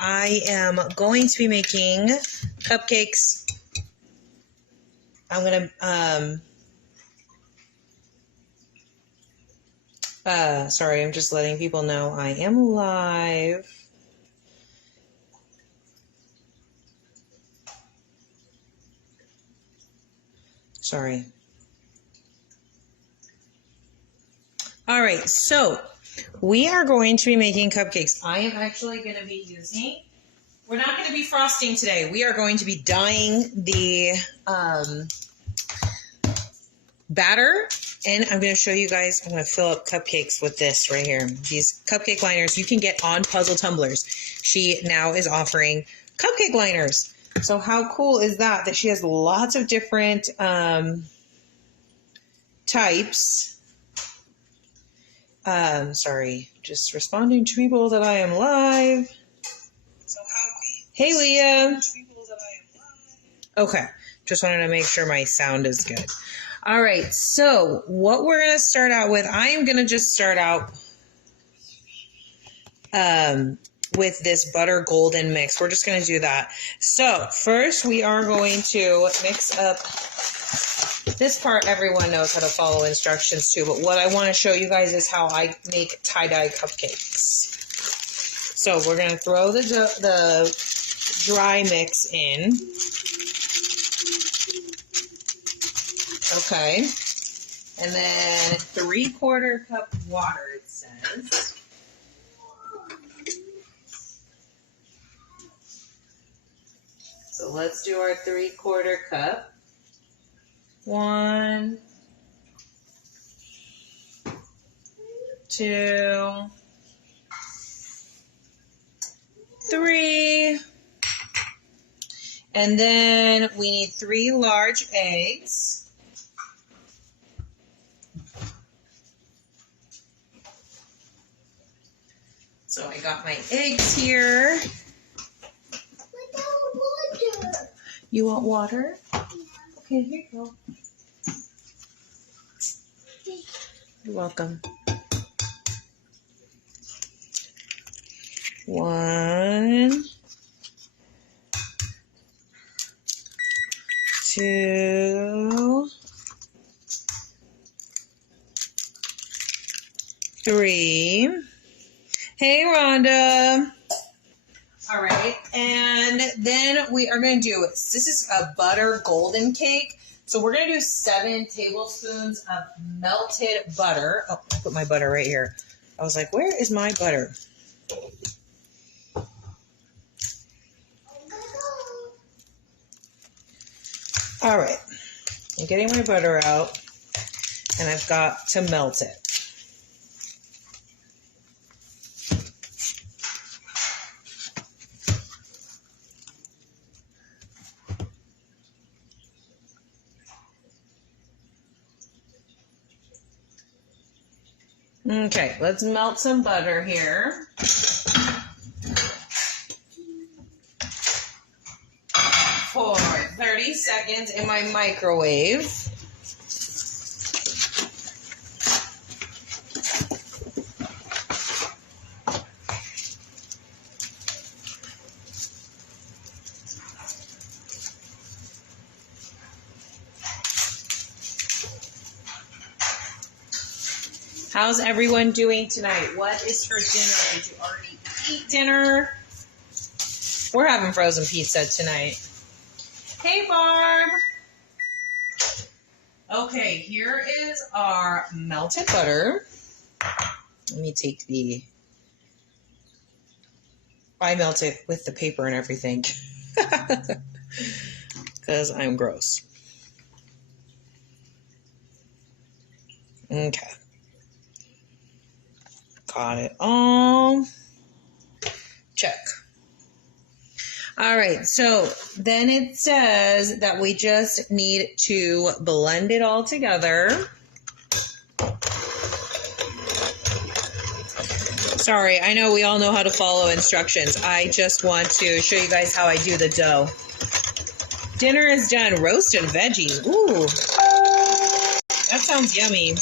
I am going to be making cupcakes. I'm going to, sorry, I'm just letting people know I am live. Sorry. All right, so we are going to be making cupcakes. I am actually going to be using, we're not going to be frosting today. We are going to be dyeing the batter. And I'm going to show you guys, I'm going to fill up cupcakes with this right here. These cupcake liners you can get on Puzzle Tumblers. She now is offering cupcake liners. So how cool is that? That she has lots of different types. Sorry, just responding to people that I am live. So hey, Leah. Okay, just wanted to make sure my sound is good. All right, so what we're going to start out with, I am going to just start out with this butter golden mix. We're just going to do that. So first we are going to mix up. This part everyone knows how to follow instructions to, but what I want to show you guys is how I make tie-dye cupcakes. So we're going to throw the dry mix in. Okay. And then 3/4 cup water, it says. So let's do our 3/4 cup. 1, 2, 3. And then we need 3 large eggs. So I got my eggs here. You want water? Okay, here you go. You're welcome. 1, 2, 3. Hey, Rhonda. All right, and then we are going to do, this is a butter golden cake. So we're going to do 7 tablespoons of melted butter. Oh, I put my butter right here. I was like, where is my butter? All right, I'm getting my butter out, and I've got to melt it. Okay, let's melt some butter here. For 30 seconds in my microwave. How's everyone doing tonight? What is for dinner? Did you already eat dinner? We're having frozen pizza tonight. Hey, Barb. Okay, here is our melted butter. Let me take I melt it with the paper and everything. Because I'm gross. Okay. Got it all. Check. All right, so then it says that we just need to blend it all together. Sorry, I know we all know how to follow instructions. I just want to show you guys how I do the dough. Dinner is done. Roast and veggies. Ooh, that sounds yummy.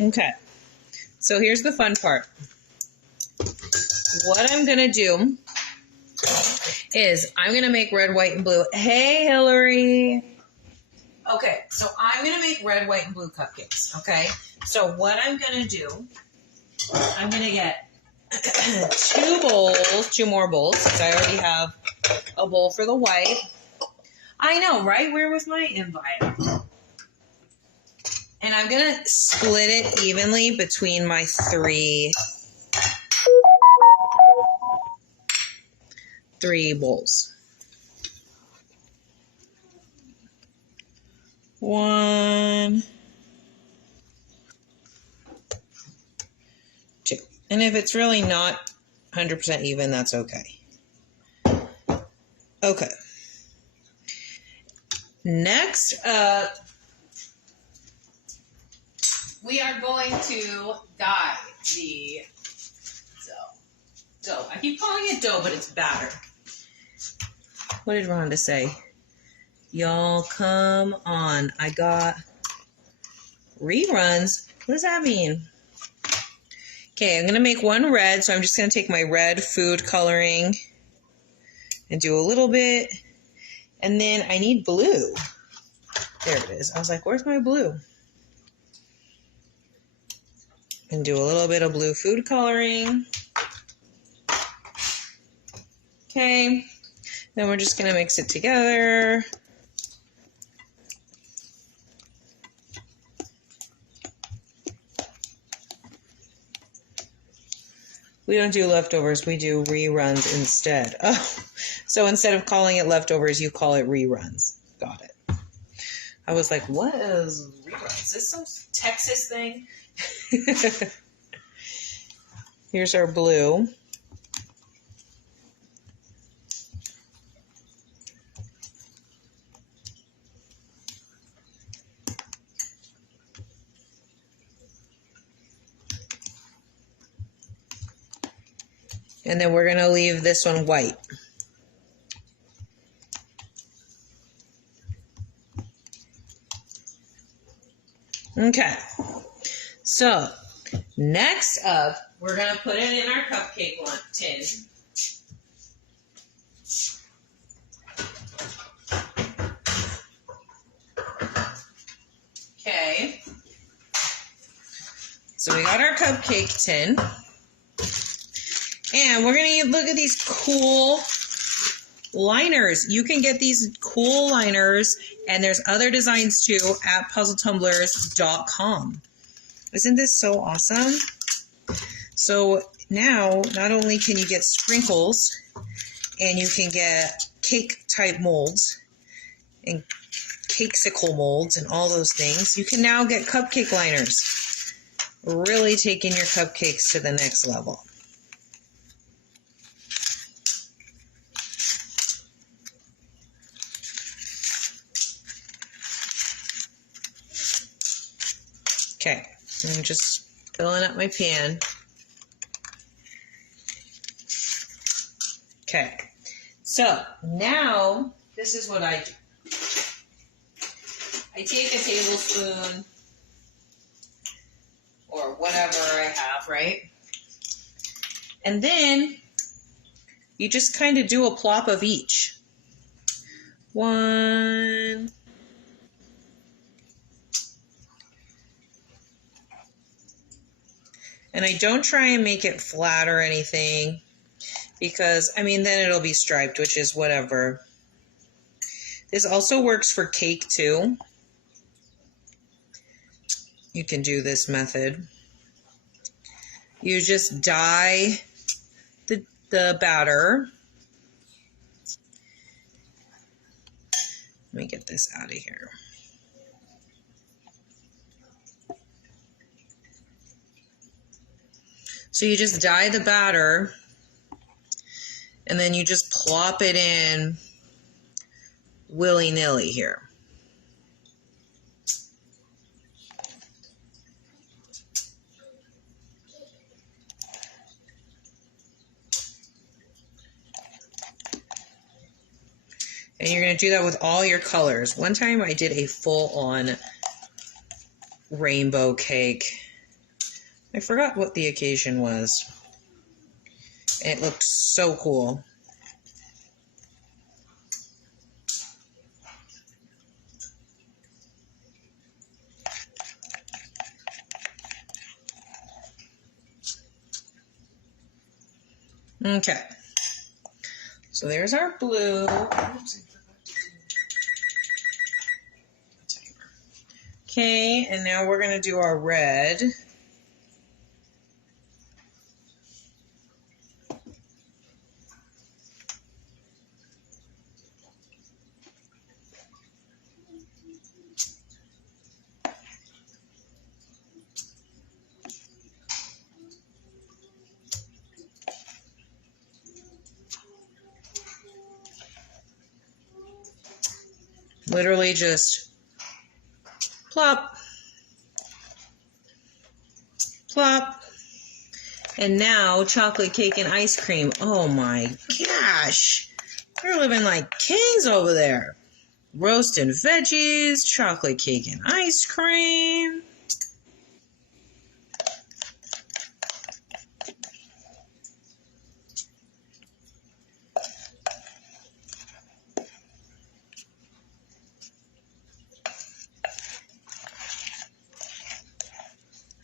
Okay, so here's the fun part. What I'm going to do is I'm going to make red, white, and blue. Hey, Hillary. Okay, so I'm going to make red, white, and blue cupcakes, okay? So what I'm going to do, I'm going to get two more bowls, because I already have a bowl for the white. I know, right? Where was my invite? And I'm going to split it evenly between my three bowls. 1, 2. And if it's really not 100% even, that's okay. Okay. Next up, we are going to dye the dough. I keep calling it dough, but it's batter. What did Rhonda say? Y'all, come on. I got reruns. What does that mean? Okay, I'm going to make one red, so I'm just going to take my red food coloring and do a little bit. And then I need blue. There it is. I was like, where's my blue? And do a little bit of blue food coloring. Okay. Then we're just going to mix it together. We don't do leftovers, we do reruns instead. Oh, so instead of calling it leftovers, you call it reruns. Got it. I was like, what is reruns? Is this some Texas thing? Here's our blue. And then we're going to leave this one white. Okay. So, next up, we're going to put it in our cupcake tin. Okay. So we got our cupcake tin. And we're going to look at these cool liners. You can get these cool liners, and there's other designs too at puzzletumblers.com. Isn't this so awesome? So now, not only can you get sprinkles, and you can get cake type molds, and cakesicle molds, and all those things, you can now get cupcake liners. Really taking your cupcakes to the next level. Okay, I'm just filling up my pan. Okay, so now this is what I do. I take a tablespoon or whatever I have, right? And then you just kind of do a plop of each. 1, and I don't try and make it flat or anything, because, I mean, then it'll be striped, which is whatever. This also works for cake, too. You can do this method. You just dye the batter. Let me get this out of here. So you just dye the batter, and then you just plop it in willy-nilly here. And you're going to do that with all your colors. One time I did a full-on rainbow cake. I forgot what the occasion was. It looked so cool. Okay. So there's our blue. Okay, and now we're going to do our red. Literally just plop, plop. And now chocolate cake and ice cream. Oh my gosh. They're living like kings over there. Roasted veggies, chocolate cake and ice cream.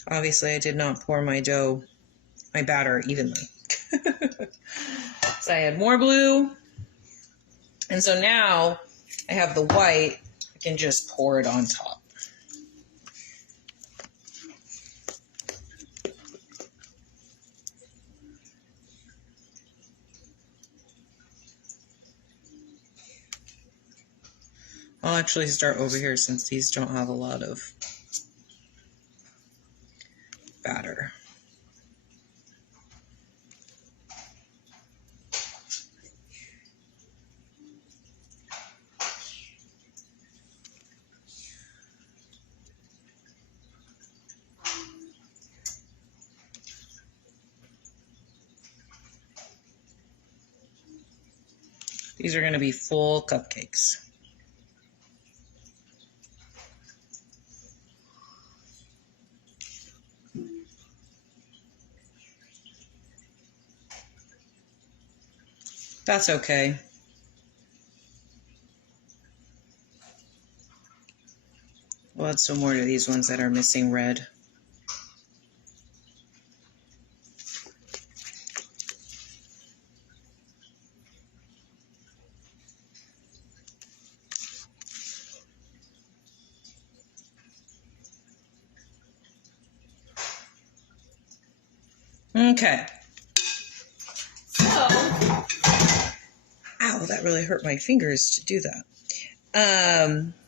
Obviously, I did not pour my batter evenly. So I had more blue. And so now I have the white. I can just pour it on top. I'll actually start over here since these don't have a lot of batter. These are going to be full cupcakes. That's okay. We'll add some more to these ones that are missing red. Okay. So, ow, that really hurt my fingers to do that.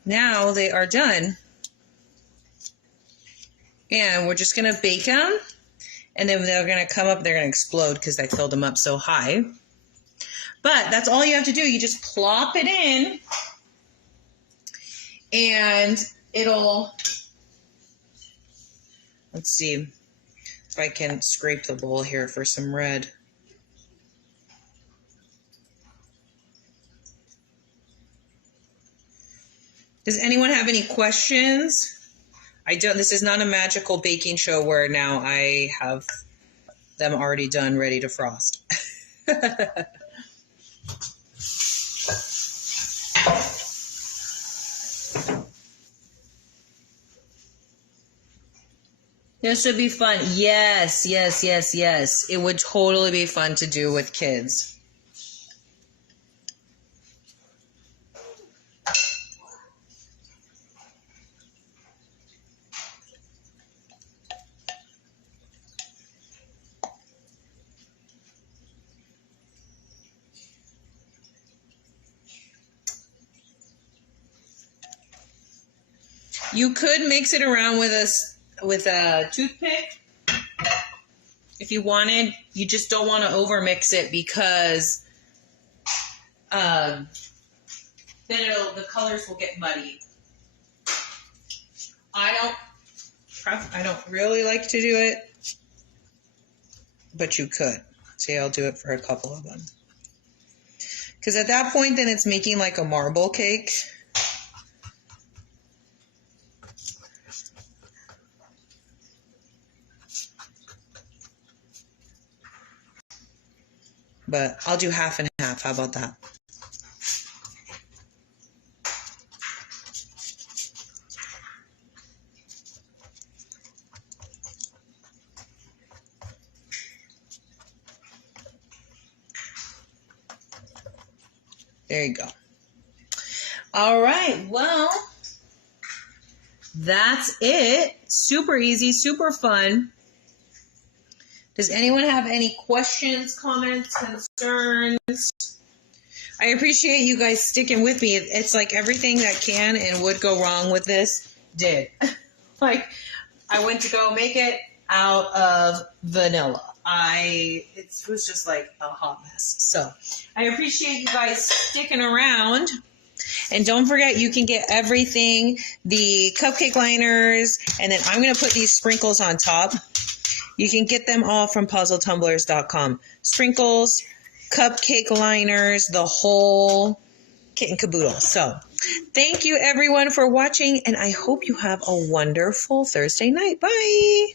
Now they are done. And we're just going to bake them. And then they're going to come up, they're going to explode because I filled them up so high. But that's all you have to do. You just plop it in. And it'll, let's see if I can scrape the bowl here for some red. Does anyone have any questions? This is not a magical baking show where now I have them already done, ready to frost. This would be fun. Yes, yes, yes, yes. It would totally be fun to do with kids. You could mix it around with a toothpick if you wanted. You just don't want to overmix it because then the colors will get muddy. I don't really like to do it, but you could. See, I'll do it for a couple of them. Because at that point, then it's making like a marble cake. but I'll do half and half. How about that? There you go. All right, well, that's it. Super easy, super fun. Does anyone have any questions, comments, concerns? I appreciate you guys sticking with me. It's like everything that can and would go wrong with this did. Like, I went to go make it out of vanilla. It was just like a hot mess. So I appreciate you guys sticking around. And don't forget, you can get everything, the cupcake liners, and then I'm going to put these sprinkles on top. You can get them all from puzzletumblers.com. Sprinkles, cupcake liners, the whole kit and caboodle. So thank you everyone for watching, and I hope you have a wonderful Thursday night. Bye.